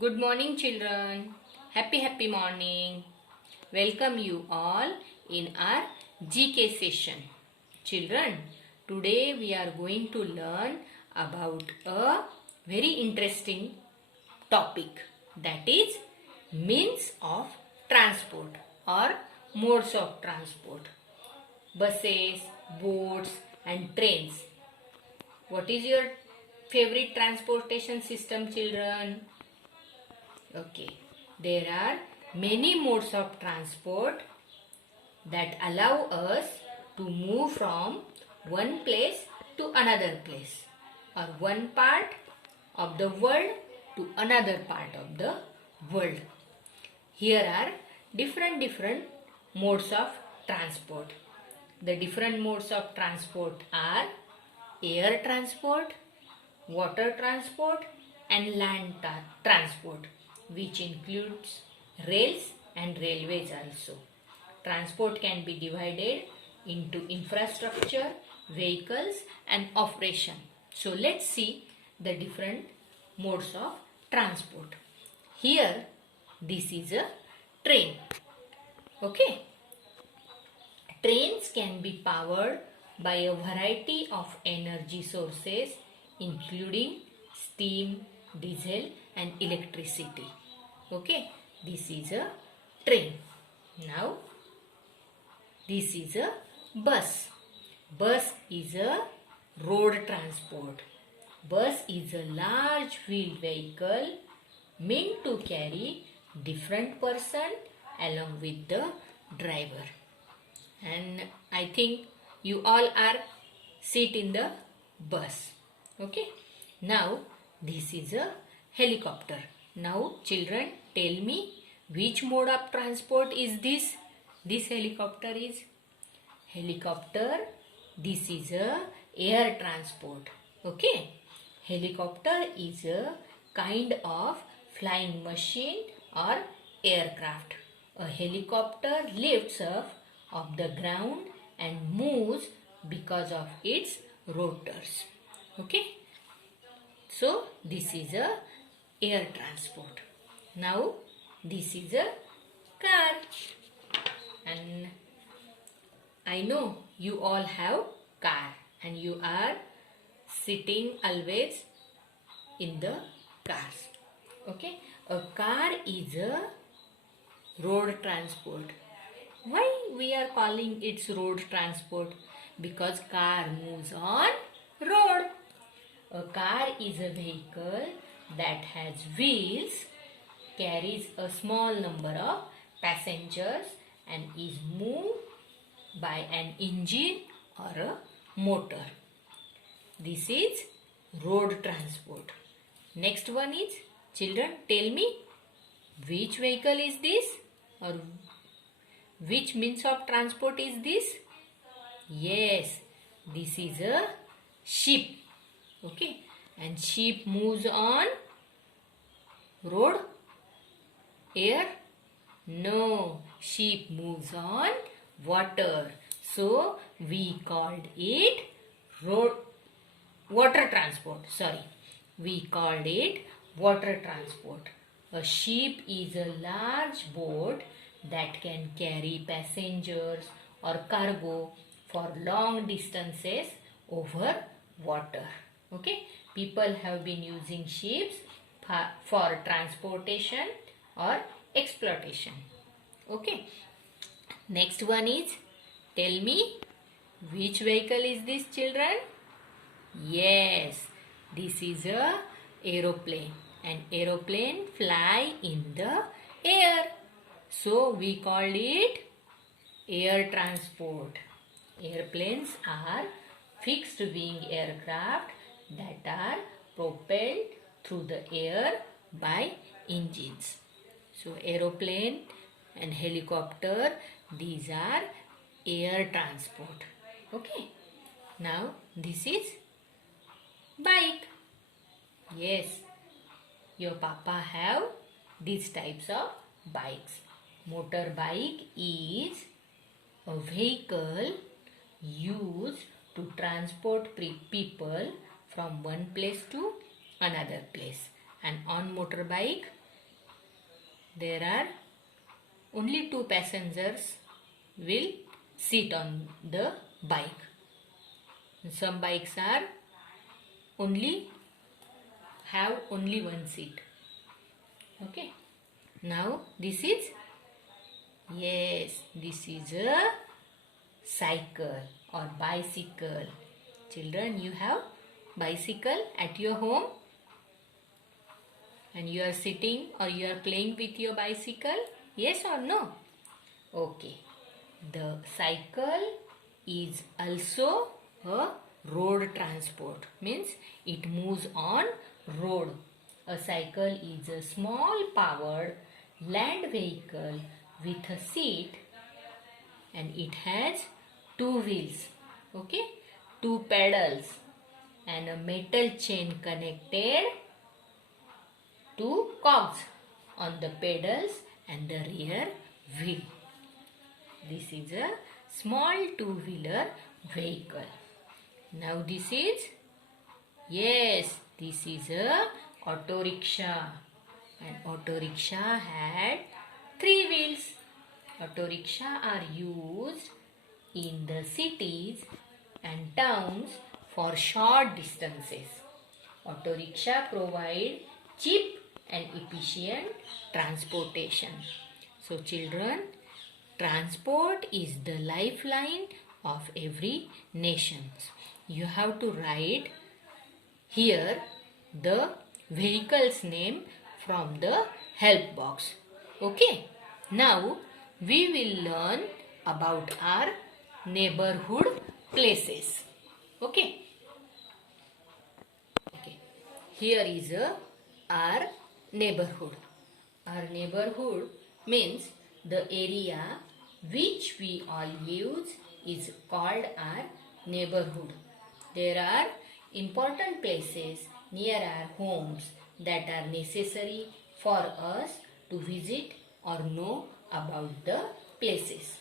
Good morning, children. Happy morning. Welcome you all in our GK session. Children, today we are going to learn about a very interesting topic, that is means of transport or modes of transport. Buses, boats and trains. What is your favorite transportation system, children? Okay, there are many modes of transport that allow us to move from one place to another place, or one part of the world to another part of the world. Here are different modes of transport. The different modes of transport are air transport, water transport and land transport, which includes rails and railways also. Transport can be divided into infrastructure, vehicles and operation. So let's see the different modes of transport. Here this is a train. Okay. Trains can be powered by a variety of energy sources including steam, diesel and electricity. Okay, this is a train. Now, this is a bus. Bus is a road transport. Bus is a large wheeled vehicle meant to carry different person along with the driver. And I think you all are sit in the bus. Okay. Now this is a helicopter. Now children, tell me which mode of transport is this? This helicopter is helicopter. This is a air transport. Okay. Helicopter is a kind of flying machine or aircraft. A helicopter lifts up of the ground and moves because of its rotors. Okay. So this is a air transport. Now this is a car, and I know you all have car and you are sitting always in the cars. Okay. A car is a road transport. Why we are calling it road transport? Because car moves on road. A car is a vehicle that has wheels, carries a small number of passengers and is moved by an engine or a motor. This is road transport. Next one is, children, tell me which vehicle is this, or which means of transport is this? Yes, this is a ship. Okay, and ship moves on road, air? No, ship moves on water. So we called it water transport. Sorry, we called it water transport. A ship is a large boat that can carry passengers or cargo for long distances over water. Okay, people have been using ships for transportation or exploitation. Okay, next one is, tell me which vehicle is this, children? Yes, this is a aeroplane. An aeroplane fly in the air. So we called it air transport. Airplanes are fixed wing aircraft that are propelled through the air by engines. So aeroplane and helicopter, these are air transport. Okay. Now this is bike. Yes, your papa have these types of bikes. Motorbike is a vehicle used to transport people from one place to another place. And on motorbike, there are only 2 passengers will sit on the bike. Some bikes are have only one seat. Okay. Now this is a cycle or bicycle. Children, you have bicycle at your home and you are sitting or you are playing with your bicycle. Yes or no? Okay. The cycle is also a road transport, means it moves on road. A cycle is a small powered land vehicle with a seat and it has 2 wheels, okay, 2 pedals and a metal chain connected to cogs on the pedals and the rear wheel. This is a small 2-wheeler vehicle. Now this is a auto rickshaw. And auto rickshaw had 3 wheels. Auto rickshaw are used in the cities and towns for short distances. Auto rickshaw provide cheap and efficient transportation. So children, transport is the lifeline of every nation. You have to write here the vehicle's name from the help box. Okay. Now we will learn about our neighborhood places. Okay. Here is our neighborhood. Our neighborhood means the area which we all use is called our neighborhood. There are important places near our homes that are necessary for us to visit or know about the places.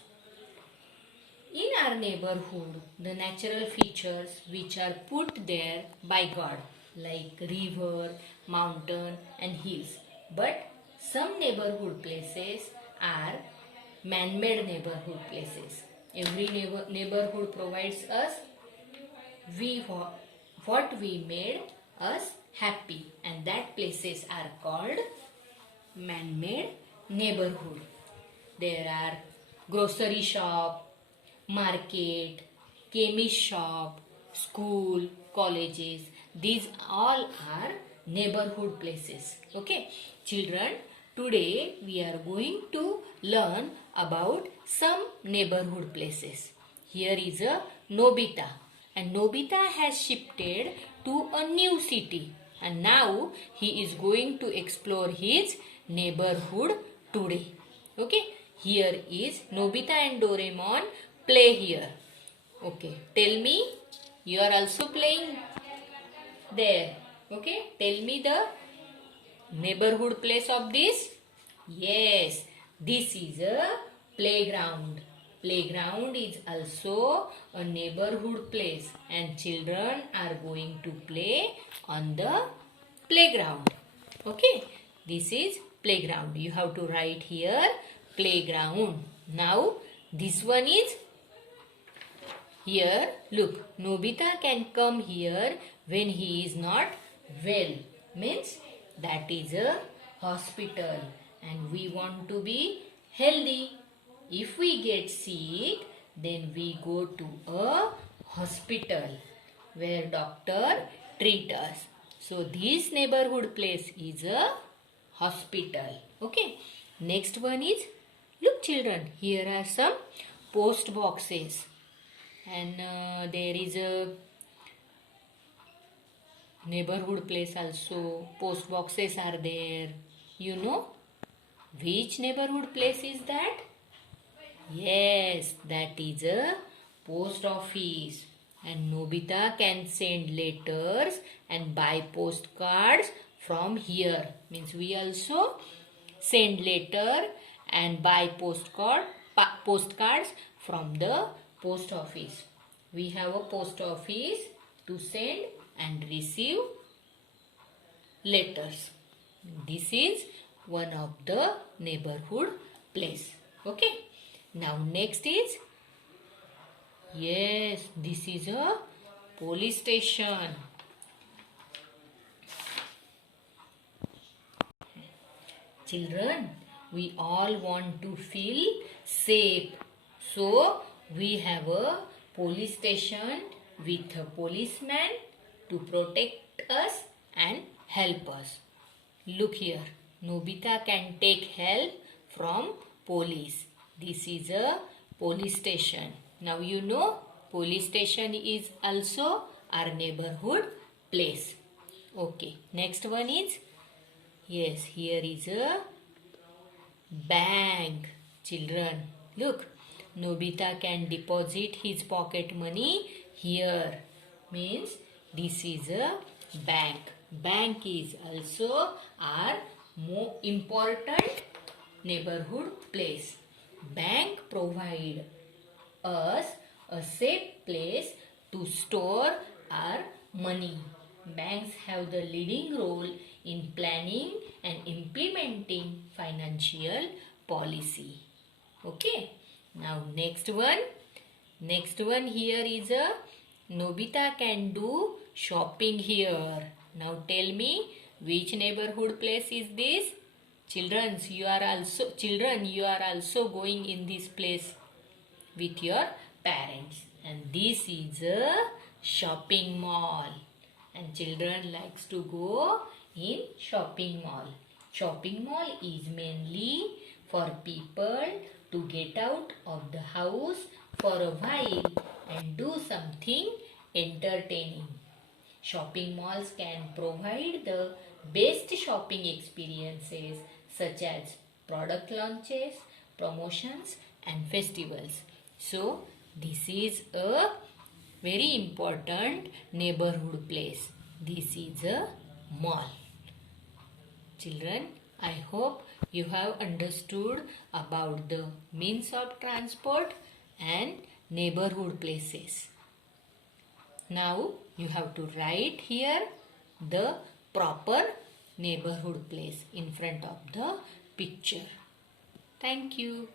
In our neighborhood, the natural features which are put there by God, like river, mountain and hills. But some neighborhood places are man-made neighborhood places. Every neighborhood provides us what we made us happy, and that places are called man-made neighborhood. There are grocery shop, market, chemist shop, school, colleges. These all are neighborhood places. Okay, children, today we are going to learn about some neighborhood places. Here is a Nobita, and Nobita has shifted to a new city, and now he is going to explore his neighborhood today. Okay, here is Nobita and Doraemon play here. Okay, tell me, you are also playing there. Okay, tell me the neighborhood place of this. Yes, this is a playground. Playground is also a neighborhood place, and children are going to play on the playground. Okay, this is playground. You have to write here playground. Now this one is here. Look, Nobita can come here when he is not well. Means that is a hospital, and we want to be healthy. If we get sick, then we go to a hospital where doctor treat us. So this neighborhood place is a hospital. Okay. Next one is, look children, here are some post boxes, and there is a neighborhood place also. Post boxes are there. You know which neighborhood place is that? Yes, that is a post office, and Nobita can send letters and buy postcards from here. Means we also send letter and buy postcards from the post office. We have a post office to send and receive letters. This is one of the neighborhood place. Okay. Now next is, yes, this is a police station. Children, we all want to feel safe. So, we have a police station with a policeman to protect us and help us. Look here, Nobita can take help from police. This is a police station. Now you know police station is also our neighborhood place. Okay, next one is, yes, here is a bank. Children, look, Nobita can deposit his pocket money here. Means this is a bank. Bank is also our more important neighborhood place. Bank provide us a safe place to store our money. Banks have the leading role in planning and implementing financial policy. Okay. Now next one. Next one here is a Nobita can do shopping here. Now tell me which neighborhood place is this? Children, you are also going in this place with your parents, and this is a shopping mall, and children likes to go in shopping mall. Shopping mall is mainly for people to get out of the house for a while and do something entertaining. Shopping malls can provide the best shopping experiences such as product launches, promotions and festivals. So, this is a very important neighborhood place. This is a mall. Children, I hope you have understood about the means of transport and neighborhood places. Now, you have to write here the proper neighborhood place in front of the picture. Thank you.